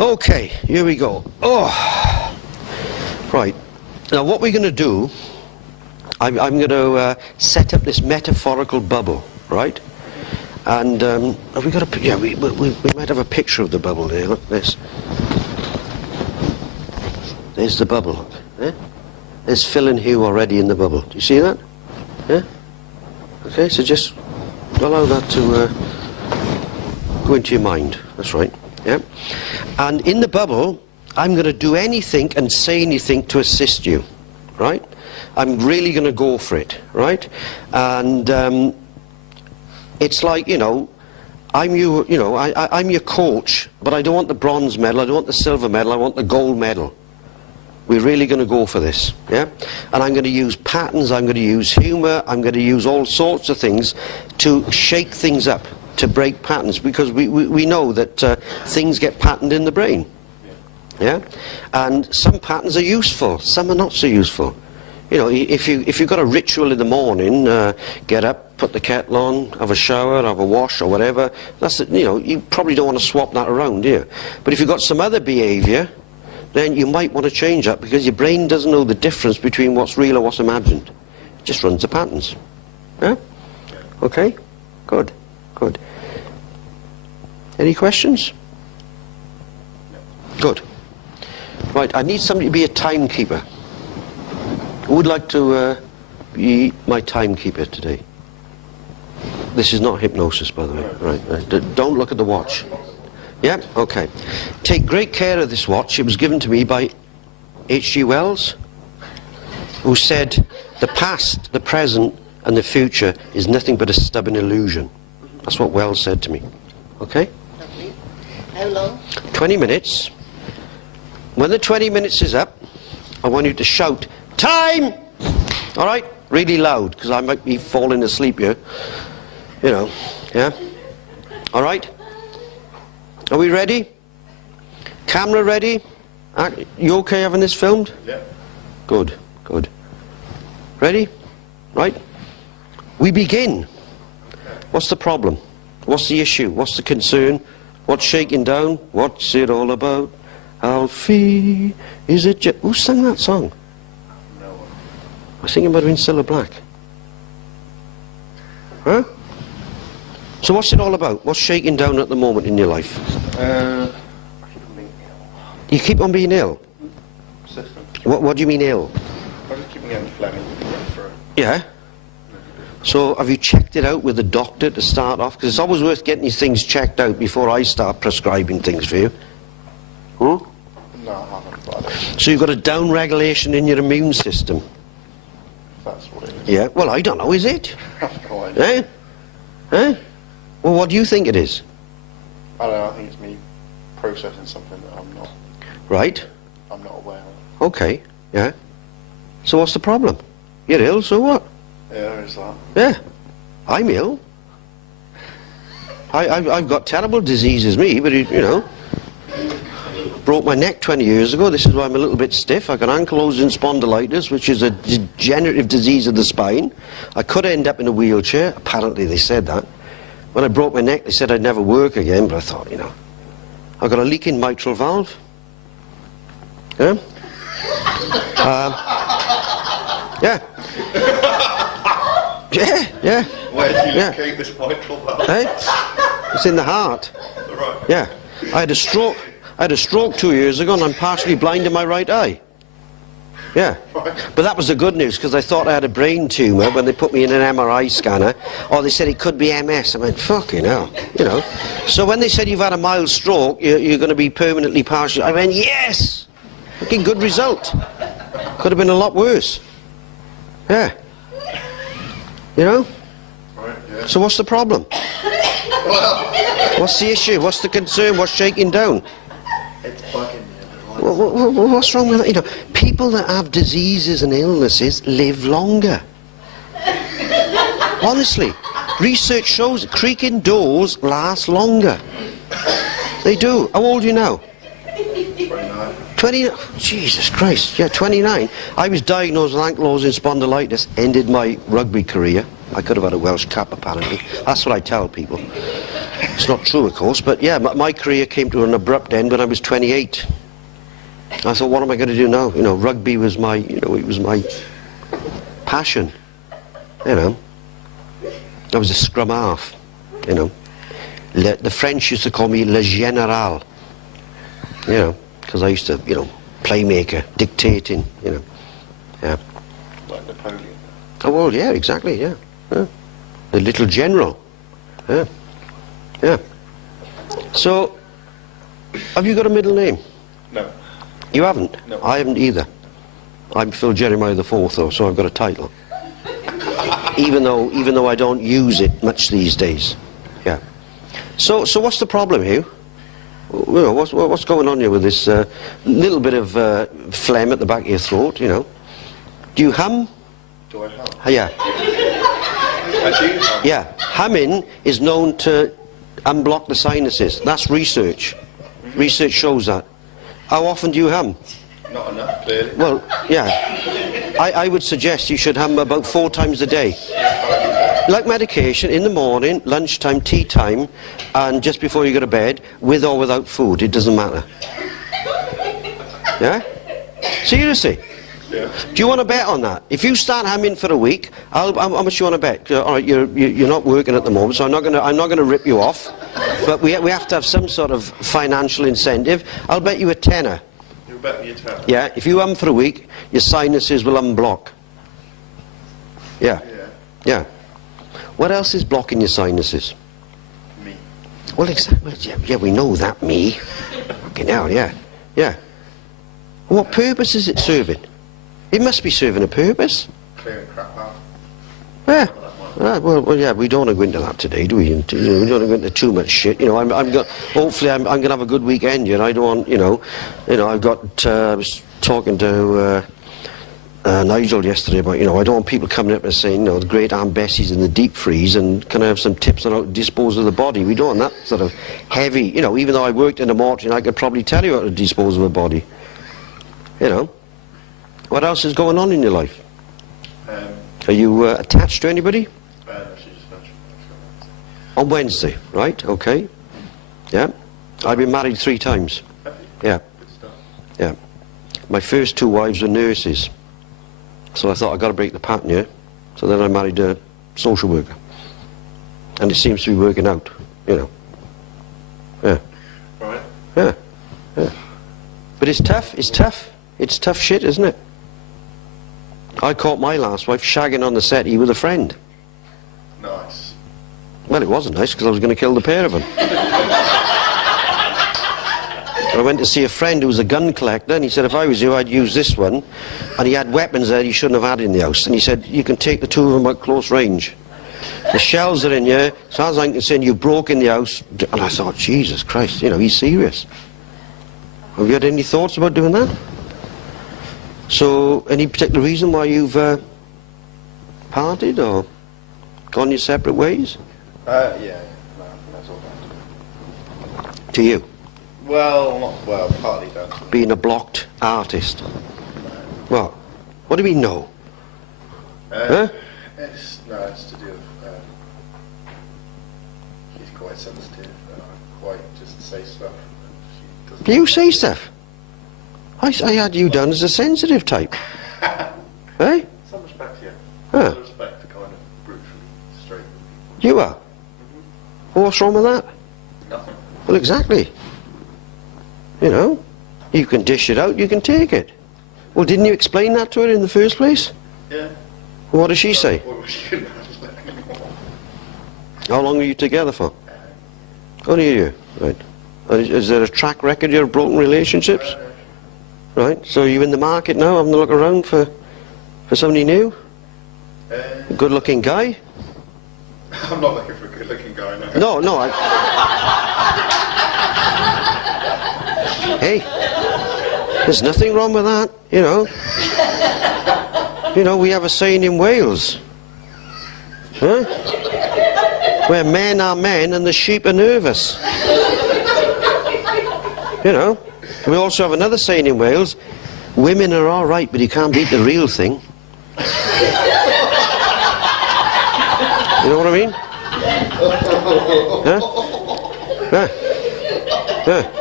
Okay, here we go. Oh, right. Now what we're going to do, I'm going to set up this metaphorical bubble, right? And have we got a? Yeah, we might have a picture of the bubble there. Look, this. There's the bubble. Look. Eh? There's Phil and Hugh already in the bubble. Do you see that? Yeah. Okay, so just allow that to go into your mind. That's right. Yeah. And in the bubble, I'm going to do anything and say anything to assist you, right? I'm really going to go for it, right? And it's like, you know, I'm your coach, but I don't want the bronze medal, I don't want the silver medal, I want the gold medal. We're really going to go for this, yeah? And I'm going to use patterns, I'm going to use humour, I'm going to use all sorts of things to shake things up, to break patterns, because we know that things get patterned in the brain, yeah? And some patterns are useful, some are not so useful. You know, if you've got a ritual in the morning, get up, put the kettle on, have a shower, have a wash or whatever, that's, you know, you probably don't want to swap that around, do you? But if you've got some other behaviour, then you might want to change that, because your brain doesn't know the difference between what's real or what's imagined. It just runs the patterns. Yeah? Okay? Good. Good. Any questions? Good. Right, I need somebody to be a timekeeper. Who would like to be my timekeeper today? This is not hypnosis, by the way. Right. Don't look at the watch. Yeah? Okay. Take great care of this watch. It was given to me by H.G. Wells, who said, the past, the present, and the future is nothing but a stubborn illusion. That's what Wells said to me. Okay? Lovely. How long? 20 minutes. When the 20 minutes is up, I want you to shout, time! All right? Really loud, because I might be falling asleep here. You know, yeah? All right? Are we ready? Camera ready? You okay having this filmed? Yeah. Good, good. Ready? Right? We begin. What's the problem? What's the issue? What's the concern? What's shaking down? What's it all about? Alfie, is it just... Who sang that song? No one. I was thinking about it in Cilla Black. Huh? So what's it all about? What's shaking down at the moment in your life? I keep on being ill. You keep on being ill? Persistent. What do you mean ill? I just keep on getting phlegmy for it. Yeah? So have you checked it out with the doctor to start off? Because it's always worth getting these things checked out before I start prescribing things for you. Hmm? No, I haven't, but I don't. So you've got a down-regulation in your immune system? That's what it is. Yeah, well, I don't know, is it? I have no idea. Eh? Eh? Well, what do you think it is? I don't know, I think it's me processing something that I'm not aware of. Okay, yeah. So what's the problem? You're ill, so what? Yeah, there is that. Yeah, I'm ill. I've got terrible diseases, me, but, you know, broke my neck 20 years ago. This is why I'm a little bit stiff. I got ankylosing spondylitis, which is a degenerative disease of the spine. I could end up in a wheelchair. Apparently they said that. When I broke my neck, they said I'd never work again, but I thought, you know, I've got a leaking mitral valve. Yeah? Yeah. Yeah. Where do you locate this mitral valve? Hey? It's in the heart. Right. Yeah. I had a stroke 2 years ago, and I'm partially blind in my right eye. Yeah. But that was the good news, because I thought I had a brain tumour when they put me in an MRI scanner. Or they said it could be MS. I went, fucking hell, you know. So when they said you've had a mild stroke, you're going to be permanently partial, I went, yes! Fucking good result. Could have been a lot worse. Yeah. You know? Right, yeah. So what's the problem? What's the issue? What's the concern? What's shaking down? It's bugging me. What's wrong with that? You know, people that have diseases and illnesses live longer. Honestly, research shows that creaking doors last longer. They do. How old are you now? 29. 20, Jesus Christ, yeah, 29. I was diagnosed with ankylosing spondylitis, ended my rugby career. I could have had a Welsh cap, apparently. That's what I tell people. It's not true, of course, but yeah, my career came to an abrupt end when I was 28. I thought, what am I going to do now? You know, rugby was my, you know, it was my passion. You know, I was a scrum half. You know, the French used to call me le général. You know, because I used to, you know, playmaker, dictating. You know, yeah. Like Napoleon. Oh well, yeah, exactly, yeah. The little general. Yeah, yeah. So, have you got a middle name? No. You haven't? No. I haven't either. I'm Phil Jeremiah the Fourth, though, so I've got a title. even though I don't use it much these days. Yeah. So what's the problem, Hugh? You know, what's going on here with this little bit of phlegm at the back of your throat? You know, do you hum? Do I hum? Yeah. I do hum. Yeah. Humming is known to unblock the sinuses. That's research. Research shows that. How often do you hum? Not enough, clearly. Well, yeah. I would suggest you should hum about 4 times a day. Like medication, in the morning, lunchtime, tea time, and just before you go to bed, with or without food, it doesn't matter. Yeah? Seriously? Yeah. Do you want to bet on that? If you start humming for a week, how much do you want to bet? All right, you're not working at the moment, so I'm not going to rip you off. But we have to have some sort of financial incentive. I'll bet you a tenner. You'll bet me a tenner? Yeah, if you hum for a week, your sinuses will unblock. Yeah. Yeah. Yeah. What else is blocking your sinuses? Me. Well, exactly. Yeah, we know that, me. Fucking hell, yeah. Yeah. What purpose is it serving? It must be serving a purpose. Clearing crap out. Yeah. Well, yeah, we don't want to go into that today, do we? We don't want to go into too much shit. You know, hopefully I'm going to have a good weekend. You know, I don't want, you know, I've got. I was talking to Nigel yesterday about, you know, I don't want people coming up and saying, you know, the great Aunt Bessie's in the deep freeze, and can I have some tips on how to dispose of the body? We don't want that sort of heavy. You know, even though I worked in a mortuary, I could probably tell you how to dispose of a body. You know. What else is going on in your life? Are you attached to anybody? No, she just mentioned On Wednesday, right? Okay. Yeah. I've been married 3 times. Yeah. good stuff. Yeah. My first 2 wives were nurses. So I thought I've got to break the pattern here. So then I married a social worker. And it seems to be working out, you know. Yeah. Right. Yeah. Yeah. But it's tough. It's tough. It's tough shit, isn't it? I caught my last wife shagging on the settee with a friend. Nice. Well, it wasn't nice because I was going to kill the pair of them. I went to see a friend who was a gun collector, and he said if I was you I'd use this one, and he had weapons there he shouldn't have had in the house, and he said you can take the 2 of them at close range. The shells are in here, as far as I'm concerned you've broken the house. And I thought, Jesus Christ, you know, he's serious. Have you had any thoughts about doing that? So, any particular reason why you've parted or gone your separate ways? Yeah. No, that's all that. To you? Well, partly done. Being a blocked artist. What? What do we know? Huh? It's to do with, she's quite sensitive, quite just say stuff. She doesn't. You say stuff? I had you done as a sensitive type. Eh? Some respect, yeah. Huh. Some respect to kind of brutally straight with You are? Well, what's wrong with that? people. Nothing. Well, exactly. You know, you can dish it out, you can take it. Well, didn't you explain that to her in the first place? Yeah. What does she say? Well, she couldn't handle it anymore. How long were you together for? Only a year, right. Is there a track record of broken relationships? Right, so are you in the market now, having a look around for somebody new? A good-looking guy? I'm not looking for a good-looking guy now. No, Hey, there's nothing wrong with that, you know. You know, we have a saying in Wales, huh? Where men are men and the sheep are nervous. You know. We also have another saying in Wales, women are all right, but you can't beat the real thing. You know what I mean? Huh? Yeah. Yeah.